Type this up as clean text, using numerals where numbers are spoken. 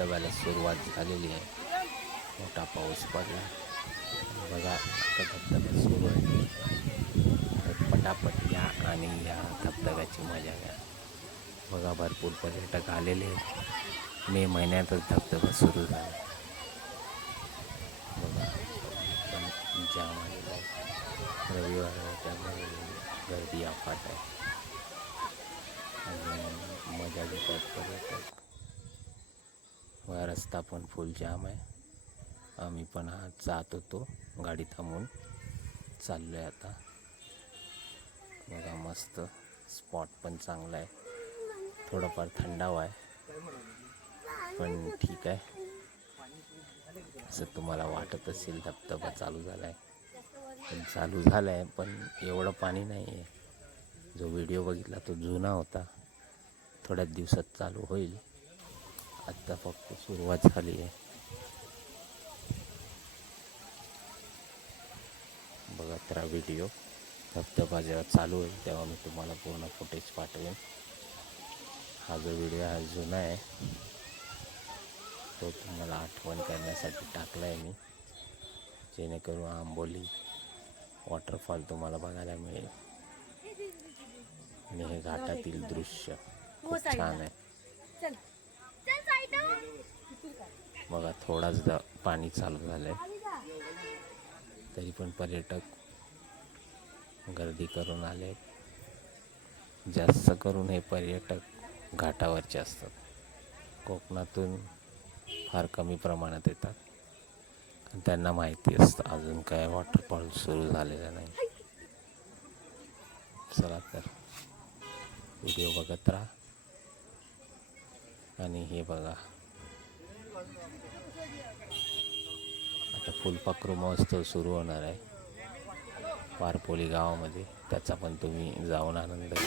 धबधब्याला सुरुवात झालेली आहे. मोठा पाऊस पडला. बघा आता धबधबा सुरू आहे. तर पटापट या आणि या धबधब्याची मजा घ्या. बघा भरपूर पर्यटक आलेले आहेत. मे महिन्यातच धबधबा सुरू झाला. बघा पण जाम आलेला आहे. रविवार आहे त्यामुळे गर्दी अफाट आहे आणि मजा घेतात पर्यटक. व रस्ता पण फुल जाम आहे. आम्ही पण आज जात होतो, गाडी थांबवून चाललो आहे आता. बघा मस्त स्पॉट पण चांगला आहे. थोडंफार थंडावा आहे पण ठीक आहे. असं तुम्हाला वाटत असेल धबधबा चालू झाला आहे, पण चालू झाला आहे पण एवढं पाणी नाही आहे. जो व्हिडिओ बघितला तो जुना होता. थोड्याच दिवसात चालू होईल. आत्ता फक्त सुरुवात झाली आहे. बघा तर व्हिडिओ धबधबा जेव्हा चालू होईल तेव्हा मी तुम्हाला पूर्ण फुटेज पाठवेन. हा जो व्हिडिओ हा जुना आहे, तो तुम्हाला आठवण करण्यासाठी टाकला आहे मी, जेणेकरून आंबोली वॉटरफॉल तुम्हाला बघायला मिळेल. आणि हे घाटातील दृश्य खूप छान आहे. बघा थोडाच पाणी चालू झालं आहे तरी पण पर्यटक गर्दी करून आले. जास्त करून हे पर्यटक घाटावरचे असतात. कोकणातून फार कमी प्रमाणात येतात आणि त्यांना माहिती असतं अजून काय वॉटरफॉल सुरू झालेला नाही. चला तर व्हिडिओ बघत राहा. आणि हे बघा आता फुलपाखरू महोत्सव सुरू होणार आहे पारपोली गावामध्ये. त्याचा पण तुम्ही जाऊन आनंद घ्या.